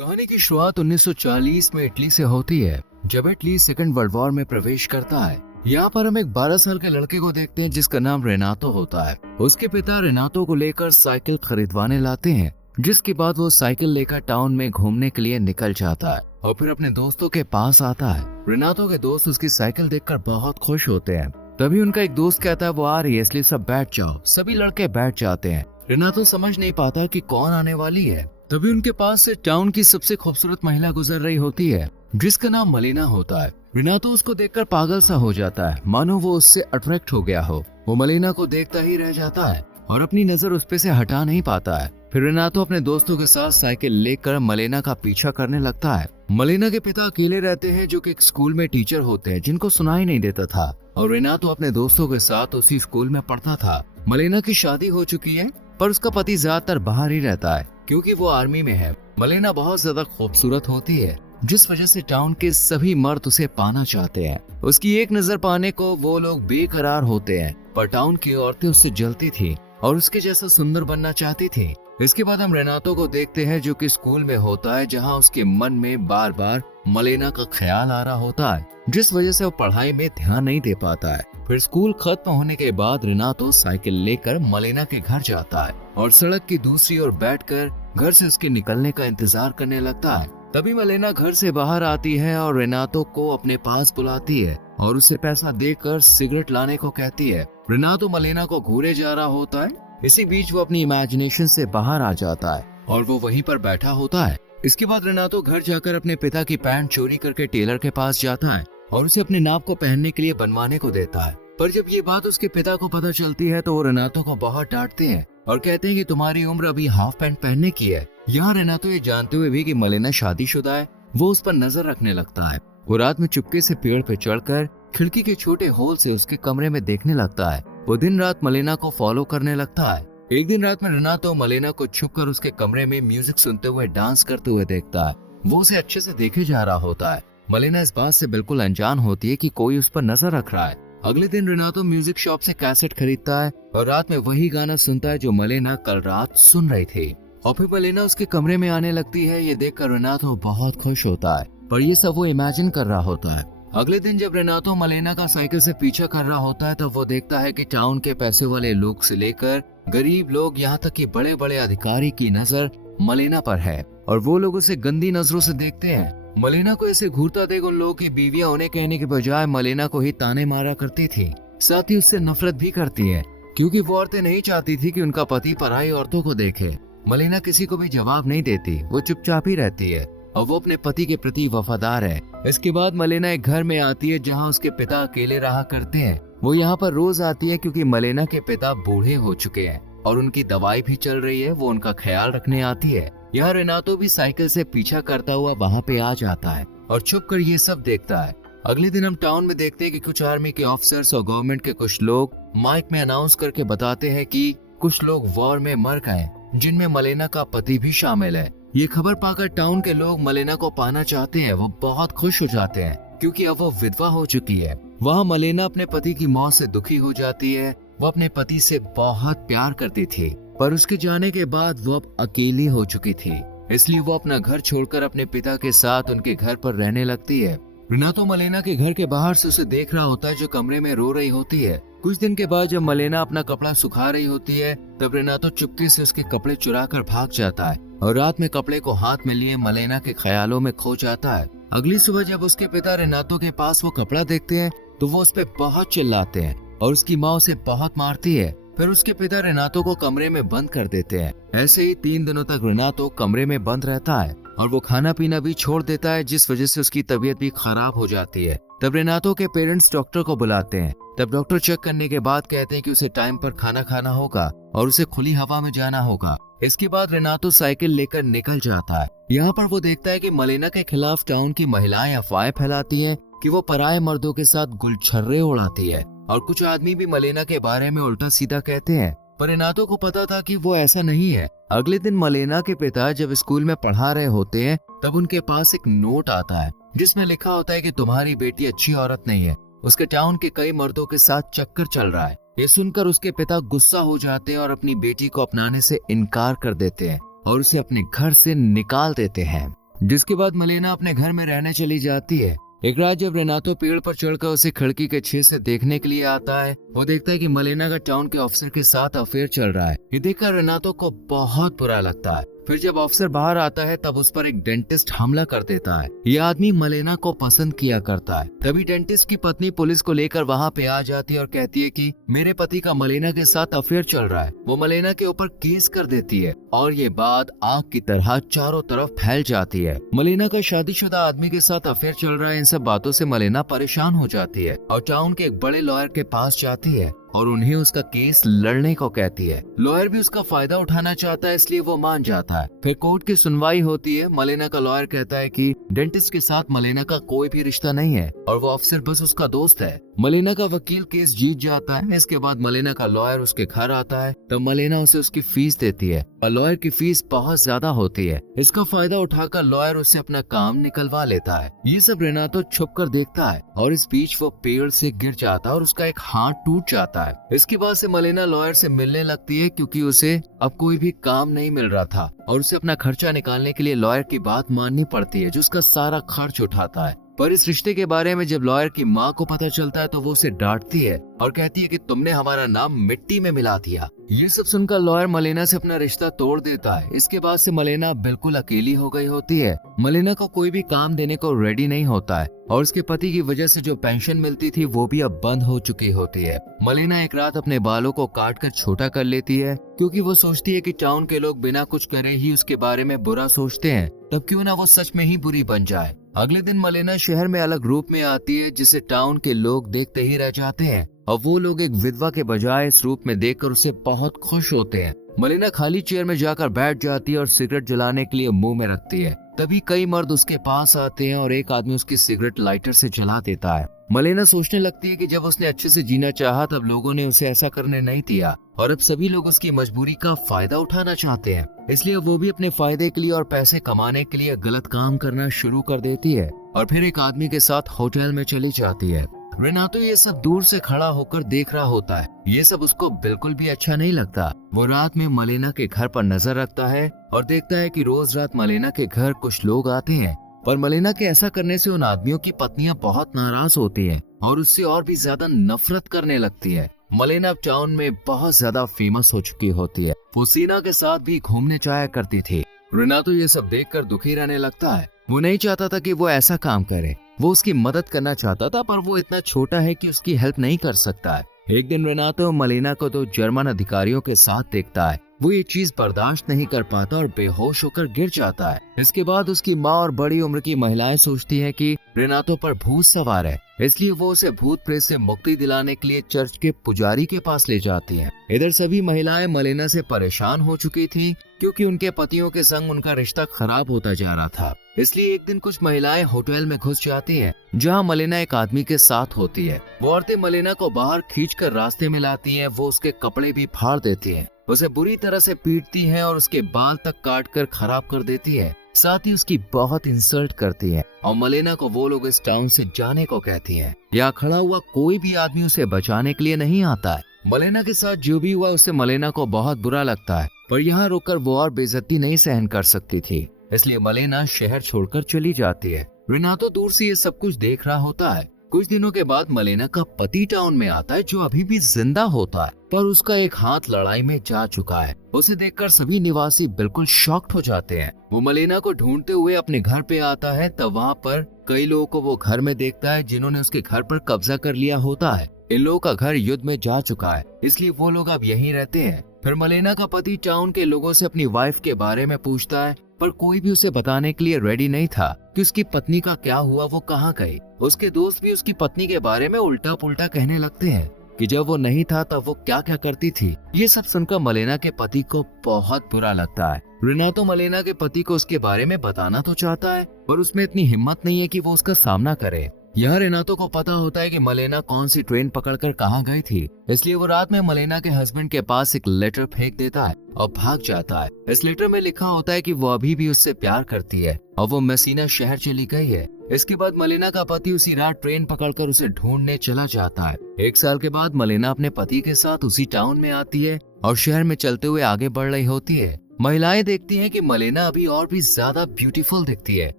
कहानी की शुरुआत 1940 में इटली से होती है, जब इटली सेकंड वर्ल्ड वॉर में प्रवेश करता है। यहाँ पर हम एक 12 साल के लड़के को देखते हैं जिसका नाम रेनातो होता है। उसके पिता रेनातो को लेकर साइकिल खरीदवाने लाते हैं, जिसके बाद वो साइकिल लेकर टाउन में घूमने के लिए निकल जाता है और फिर अपने दोस्तों के पास आता है। रेनातो के दोस्त उसकी साइकिल देखकर बहुत खुश होते हैं। तभी उनका एक दोस्त कहता है वो आ रही है, इसलिए सब बैठ जाओ। सभी लड़के बैठ जाते हैं। रेनातो समझ नहीं पाता कि कौन आने वाली है। तभी उनके पास से टाउन की सबसे खूबसूरत महिला गुजर रही होती है, जिसका नाम मलिना होता है। रेनातो उसको देखकर पागल सा हो जाता है, मानो वो उससे अट्रैक्ट हो गया हो। वो मलिना को देखता ही रह जाता है और अपनी नजर उस पे से हटा नहीं पाता है। फिर रेनातो अपने दोस्तों के साथ साइकिल लेकर मलिना का पीछा करने लगता है। मलिना के पिता अकेले रहते हैं, जो कि एक स्कूल में टीचर होते हैं, जिनको सुनाई नहीं देता था, और रेनातो अपने दोस्तों के साथ उसी स्कूल में पढ़ता था। मलिना की शादी हो चुकी है, पर उसका पति ज्यादातर बाहर ही रहता है क्योंकि वो आर्मी में है। मलिना बहुत ज्यादा खूबसूरत होती है, जिस वजह से टाउन के सभी मर्द उसे पाना चाहते हैं। उसकी एक नजर पाने को वो लोग बेकरार होते हैं, पर टाउन की औरतें उससे जलती थी और उसके जैसा सुंदर बनना चाहती थी। इसके बाद हम रेनातो को देखते हैं, जो कि स्कूल में होता है, जहां उसके मन में बार बार मलिना का ख्याल आ रहा होता है, जिस वजह से वो पढ़ाई में ध्यान नहीं दे पाता है। फिर स्कूल खत्म होने के बाद रेनातो साइकिल लेकर मलिना के घर जाता है और सड़क की दूसरी ओर बैठकर घर से उसके निकलने का इंतजार करने लगता है। तभी मलिना घर से बाहर आती है और रेनातो को अपने पास बुलाती है और उसे पैसा देकर सिगरेट लाने को कहती है। रेनातो मलिना को घूरे जा रहा होता है। इसी बीच वो अपनी इमेजिनेशन से बाहर आ जाता है और वो वहीं पर बैठा होता है। इसके बाद रेनातो घर जाकर अपने पिता की पैंट चोरी करके टेलर के पास जाता है और उसे अपने नाप को पहनने के लिए बनवाने को देता है। पर जब ये बात उसके पिता को पता चलती है तो वो रेनातो को बहुत डांटते हैं और कहते हैं कि तुम्हारी उम्र अभी हाफ पैंट पहनने की है। यहाँ रेनातो ये जानते हुए भी कि मलिना शादीशुदा है, वो उस पर नजर रखने लगता है। वो रात में चुपके से पेड़ पे चढ़कर खिड़की के छोटे होल से उसके कमरे में देखने लगता है। वो दिन रात मलिना को फॉलो करने लगता है। एक दिन रात में रेनातो मलिना को छुपकर उसके कमरे में म्यूजिक सुनते हुए डांस करते हुए देखता है। वो उसे अच्छे से देखे जा रहा होता है। मलिना इस बात से बिल्कुल अनजान होती है कि कोई उस पर नजर रख रहा है। अगले दिन रेनातो म्यूजिक शॉप से कैसेट खरीदता है और रात में वही गाना सुनता है जो मलिना कल रात सुन रही थी। और फिर मलिना उसके कमरे में आने लगती है। ये देखकर रेनातो बहुत खुश होता है, पर ये सब वो इमेजिन कर रहा होता है। अगले दिन जब रेनातो मलिना का साइकिल से पीछा कर रहा होता है, तब वो देखता है कि टाउन के पैसे वाले लोग से लेकर गरीब लोग, यहाँ तक कि बड़े बड़े अधिकारी की नजर मलिना पर है और वो लोग उसे गंदी नजरों से देखते हैं। मलिना को ऐसे घूरता देख उन लोगों की बीवियां उन्हें कहने के बजाय मलिना को ही ताने मारा करती थी। साथ ही उससे नफरत भी करती है, क्योंकि वो औरतें नहीं चाहती थी कि उनका पति पराई औरतों को देखे। मलिना किसी को भी जवाब नहीं देती, वो चुपचाप ही रहती है और वो अपने पति के प्रति वफादार है। इसके बाद मलिना एक घर में आती है जहाँ उसके पिता अकेले रहा करते हैं। वो यहाँ पर रोज आती है क्योंकि मलिना के पिता बूढ़े हो चुके हैं और उनकी दवाई भी चल रही है। वो उनका ख्याल रखने आती है। यहाँ रेनातो भी साइकिल से पीछा करता हुआ वहाँ पे आ जाता है और छुप कर ये सब देखता है। अगले दिन हम टाउन में देखते हैं कि कुछ आर्मी के ऑफिसर्स और गवर्नमेंट के कुछ लोग माइक में अनाउंस करके बताते हैं कि कुछ लोग वॉर में मर गए, जिनमें मलिना का पति भी शामिल है। ये खबर पाकर टाउन के लोग मलिना को पाना चाहते हैं। वो बहुत खुश हो जाते हैं क्योंकि अब वो विधवा हो चुकी है। वहाँ मलिना अपने पति की मौत से दुखी हो जाती है। वो अपने पति से बहुत प्यार करती थी, पर उसके जाने के बाद वो अब अकेली हो चुकी थी, इसलिए वो अपना घर छोड़कर अपने पिता के साथ उनके घर पर रहने लगती है। रेनातो मलिना के घर के बाहर से उसे देख रहा होता है, जो कमरे में रो रही होती है। कुछ दिन के बाद जब मलिना अपना कपड़ा सुखा रही होती है, तब रेनातो चुपके से उसके कपड़े चुरा कर भाग जाता है और रात में कपड़े को हाथ में लिए मलिना के ख्यालों में खो जाता है। अगली सुबह जब उसके पिता रेनातो के पास वो कपड़ा देखते हैं, तो वो उस पर बहुत चिल्लाते हैं और उसकी माँ उसे बहुत मारती है। फिर उसके पिता रेनातो को कमरे में बंद कर देते हैं। ऐसे ही 3 दिनों तक रेनातो कमरे में बंद रहता है और वो खाना पीना भी छोड़ देता है, जिस वजह से उसकी तबीयत भी खराब हो जाती है। तब रेनातो के पेरेंट्स डॉक्टर को बुलाते हैं। तब डॉक्टर चेक करने के बाद कहते हैं कि उसे टाइम पर खाना खाना होगा और उसे खुली हवा में जाना होगा। इसके बाद रेनातो साइकिल लेकर निकल जाता है। यहाँ पर वो देखता है कि मलिना के खिलाफ टाउन की महिलाएं अफवाहें फैलाती हैं कि वो पराये मर्दों के साथ गुलछर्रे उड़ाती है और कुछ आदमी भी मलिना के बारे में उल्टा सीधा कहते हैं, पर रेनातो को पता था कि वो ऐसा नहीं है। अगले दिन मलिना के पिता जब स्कूल में पढ़ा रहे होते हैं, तब उनके पास एक नोट आता है जिसमें लिखा होता है कि तुम्हारी बेटी अच्छी औरत नहीं है, उसके टाउन के कई मर्दों के साथ चक्कर चल रहा है। ये सुनकर उसके पिता गुस्सा हो जाते हैं और अपनी बेटी को अपनाने से इनकार कर देते हैं और उसे अपने घर से निकाल देते हैं। जिसके बाद मलेना अपने घर में रहने चली जाती है। एक रात जब रेनातो पेड़ पर चढ़कर उसे खिड़की के छेद से देखने के लिए आता है, वो देखता है कि मलेना का टाउन के ऑफिसर के साथ अफेयर चल रहा है। ये देखकर रेनातो को बहुत बुरा लगता है। फिर जब ऑफिसर बाहर आता है तब उस पर एक डेंटिस्ट हमला कर देता है। ये आदमी मलेना को पसंद किया करता है। तभी डेंटिस्ट की पत्नी पुलिस को लेकर वहाँ पे आ जाती है और कहती है कि मेरे पति का मलेना के साथ अफेयर चल रहा है। वो मलेना के ऊपर केस कर देती है और ये बात आग की तरह चारों तरफ फैल जाती है। मलेना का शादीशुदा आदमी के साथ अफेयर चल रहा है, इन सब बातों से मलेना परेशान हो जाती है और टाउन के एक बड़े लॉयर के पास जाती है और उन्हें उसका केस लड़ने को कहती है। लॉयर भी उसका फायदा उठाना चाहता है, इसलिए वो मान जाता है। फिर कोर्ट की सुनवाई होती है। मलेना का लॉयर कहता है कि डेंटिस्ट के साथ मलेना का कोई भी रिश्ता नहीं है और वो अफसर बस उसका दोस्त है। मलेना का वकील केस जीत जाता है। इसके बाद मलेना का लॉयर उसके घर आता है, तब मलेना उसे उसकी फीस देती है और लॉयर की फीस बहुत ज्यादा होती है। इसका फायदा उठाकर लॉयर उससे अपना काम निकलवा लेता है। ये सब रेनातो छुप कर देखता है और इस बीच वो पेड़ से गिर जाता है और उसका एक हाथ टूट जाता है। इसके बाद से मलेना लॉयर से मिलने लगती है क्योंकि उसे अब कोई भी काम नहीं मिल रहा था और उसे अपना खर्चा निकालने के लिए लॉयर की बात माननी पड़ती है, जो उसका सारा खर्च उठाता है। पर इस रिश्ते के बारे में जब लॉयर की माँ को पता चलता है तो वो उसे डांटती है और कहती है कि तुमने हमारा नाम मिट्टी में मिला दिया। ये सब सुनकर लॉयर मलेना से अपना रिश्ता तोड़ देता है। इसके बाद से मलेना बिल्कुल अकेली हो गई होती है। मलेना को कोई भी काम देने को रेडी नहीं होता है और उसके पति की वजह से जो पेंशन मिलती थी वो भी अब बंद हो चुकी होती है। मलेना एक रात अपने बालों को काट कर छोटा कर लेती है क्योंकि वो सोचती है कि टाउन के लोग बिना कुछ करे ही उसके बारे में बुरा सोचते हैं, तब क्यों ना वो सच में ही बुरी बन जाए। अगले दिन मलेना शहर में अलग रूप में आती है जिसे टाउन के लोग देखते ही रह जाते हैं और वो लोग एक विधवा के बजाय इस रूप में देखकर उसे बहुत खुश होते हैं। मलेना खाली चेयर में जाकर बैठ जाती है और सिगरेट जलाने के लिए मुंह में रखती है। तभी कई मर्द उसके पास आते हैं और एक आदमी उसकी सिगरेट लाइटर से जला देता है। मलेना सोचने लगती है कि जब उसने अच्छे से जीना चाहा तब लोगों ने उसे ऐसा करने नहीं दिया और अब सभी लोग उसकी मजबूरी का फायदा उठाना चाहते हैं, इसलिए वो भी अपने फायदे के लिए और पैसे कमाने के लिए गलत काम करना शुरू कर देती है और फिर एक आदमी के साथ होटल में चली जाती है। रेनातो ये सब दूर से खड़ा होकर देख रहा होता है। ये सब उसको बिल्कुल भी अच्छा नहीं लगता। वो रात में मलेना के घर पर नजर रखता है और देखता है कि रोज रात मलेना के घर कुछ लोग आते हैं, पर मलेना के ऐसा करने से उन आदमियों की पत्नियां बहुत नाराज होती हैं और उससे और भी ज्यादा नफरत करने लगती है। मलेना टाउन में बहुत ज्यादा फेमस हो चुकी होती है। वो सीना के साथ भी घूमने जाया करती थी। रेनातो ये सब देखकर दुखी रहने लगता है। वो नहीं चाहता था कि वो ऐसा काम करे। वो उसकी मदद करना चाहता था पर वो इतना छोटा है कि उसकी हेल्प नहीं कर सकता है। एक दिन रेनातो मलेना को दो जर्मन अधिकारियों के साथ देखता है। वो ये चीज बर्दाश्त नहीं कर पाता और बेहोश होकर गिर जाता है। इसके बाद उसकी माँ और बड़ी उम्र की महिलाएं सोचती हैं कि रेनातो पर भूत सवार है, इसलिए वो उसे भूत प्रेत से मुक्ति दिलाने के लिए चर्च के पुजारी के पास ले जाती हैं। इधर सभी महिलाएं मलेना से परेशान हो चुकी थी क्योंकि उनके पतियों के संग उनका रिश्ता खराब होता जा रहा था। इसलिए एक दिन कुछ महिलाएं होटल में घुस जाती हैं, जहां मलेना एक आदमी के साथ होती है। वो औरतें मलेना को बाहर खींचकर रास्ते में लाती हैं। वो उसके कपड़े भी फाड़ देती हैं, उसे बुरी तरह से पीटती हैं और उसके बाल तक काट कर खराब कर देती है। साथ ही उसकी बहुत इंसल्ट करती है और मलेना को वो लोग इस टाउन से जाने को कहती हैं। यहाँ खड़ा हुआ कोई भी आदमी उसे बचाने के लिए नहीं आता है। मलेना के साथ जो भी हुआ उससे मलेना को बहुत बुरा लगता है, पर यहाँ रुककर वो और बेइज्जती नहीं सहन कर सकती थी, इसलिए मलेना शहर छोड़कर चली जाती है। रेनातो दूर से ये सब कुछ देख रहा होता है। कुछ दिनों के बाद मलेना का पति टाउन में आता है, जो अभी भी जिंदा होता है, पर उसका एक हाथ लड़ाई में जा चुका है। उसे देखकर सभी निवासी बिल्कुल शॉक्ड हो जाते हैं। वो मलेना को ढूंढते हुए अपने घर पे आता है, तब वहाँ पर कई लोगों को वो घर में देखता है जिन्होंने उसके घर पर कब्जा कर लिया होता है। इन लोगों का घर युद्ध में जा चुका है, इसलिए वो लोग अब यहीं रहते हैं। फिर मलेना का पति टाउन के लोगों से अपनी वाइफ के बारे में पूछता है, पर कोई भी उसे बताने के लिए रेडी नहीं था कि उसकी पत्नी का क्या हुआ, वो कहाँ गई। उसके दोस्त भी उसकी पत्नी के बारे में उल्टा पुल्टा कहने लगते हैं कि जब वो नहीं था तब वो क्या क्या करती थी। ये सब सुनकर मलेना के पति को बहुत बुरा लगता है। रेनातो मलेना के पति को उसके बारे में बताना तो चाहता है, पर उसमें इतनी हिम्मत नहीं है कि वो उसका सामना करे। यहाँ रेनातो को पता होता है कि मलेना कौन सी ट्रेन पकड़कर कहाँ गई थी, इसलिए वो रात में मलेना के हस्बैंड के पास एक लेटर फेंक देता है और भाग जाता है। इस लेटर में लिखा होता है कि वो अभी भी उससे प्यार करती है और वो मेसिना शहर चली गई है। इसके बाद मलेना का पति उसी रात ट्रेन पकड़कर उसे ढूंढने चला जाता है। 1 साल के बाद मलेना अपने पति के साथ उसी टाउन में आती है और शहर में चलते हुए आगे बढ़ रही होती है। महिलाएं देखती हैं कि मलेना अभी और भी ज्यादा ब्यूटीफुल दिखती है,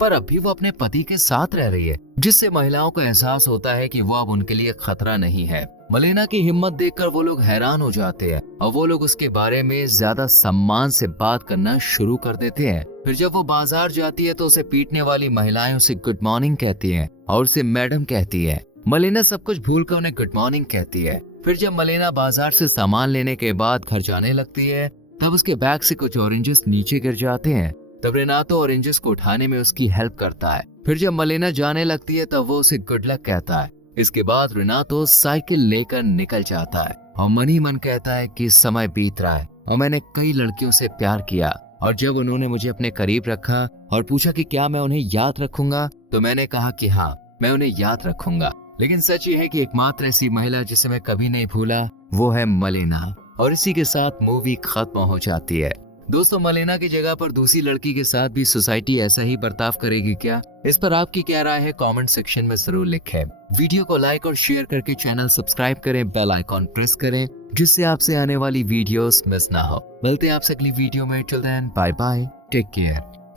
पर अभी वो अपने पति के साथ रह रही है, जिससे महिलाओं को एहसास होता है कि वो अब उनके लिए खतरा नहीं है। मलेना की हिम्मत देखकर वो लोग हैरान हो जाते हैं और वो लोग उसके बारे में ज्यादा सम्मान से बात करना शुरू कर देते हैं। फिर जब वो बाजार जाती है तो उसे पीटने वाली महिलाएं उसे गुड मॉर्निंग कहती हैं और उसे मैडम कहती है। मलेना सब कुछ भूलकर उन्हें गुड मॉर्निंग कहती है। फिर जब मलेना बाजार से सामान लेने के बाद घर जाने लगती है, तब उसके बैग से कुछ ऑरेंजेस नीचे गिर जाते हैं। तब रेनातो ऑरेंजेस को उठाने में उसकी हेल्प करता है। फिर जब मलेना जाने लगती है तब वो उसे गुड लक कहता है। इसके बाद रेनातो साइकिल लेकर निकल जाता है और मन ही मन कहता है कि समय बीत रहा है और मैंने कई लड़कियों से प्यार किया, और जब उन्होंने मुझे अपने करीब रखा और पूछा कि क्या मैं उन्हें याद रखूंगा, तो मैंने कहा कि हाँ, मैं उन्हें याद रखूंगा। लेकिन सच ये है कि एकमात्र ऐसी महिला जिसे मैं कभी नहीं भूला वो है मलेना। और इसी के साथ मूवी खत्म हो जाती है। दोस्तों, मलेना की जगह पर दूसरी लड़की के साथ भी सोसाइटी ऐसा ही बर्ताव करेगी क्या? इस पर आपकी क्या राय है? कमेंट सेक्शन में जरूर लिखें। वीडियो को लाइक और शेयर करके चैनल सब्सक्राइब करें, बेल आइकॉन प्रेस करें, जिससे आपसे आने वाली वीडियोस मिस ना हो। मिलते हैं आपसे अगली वीडियो में। Till then, bye bye, take care.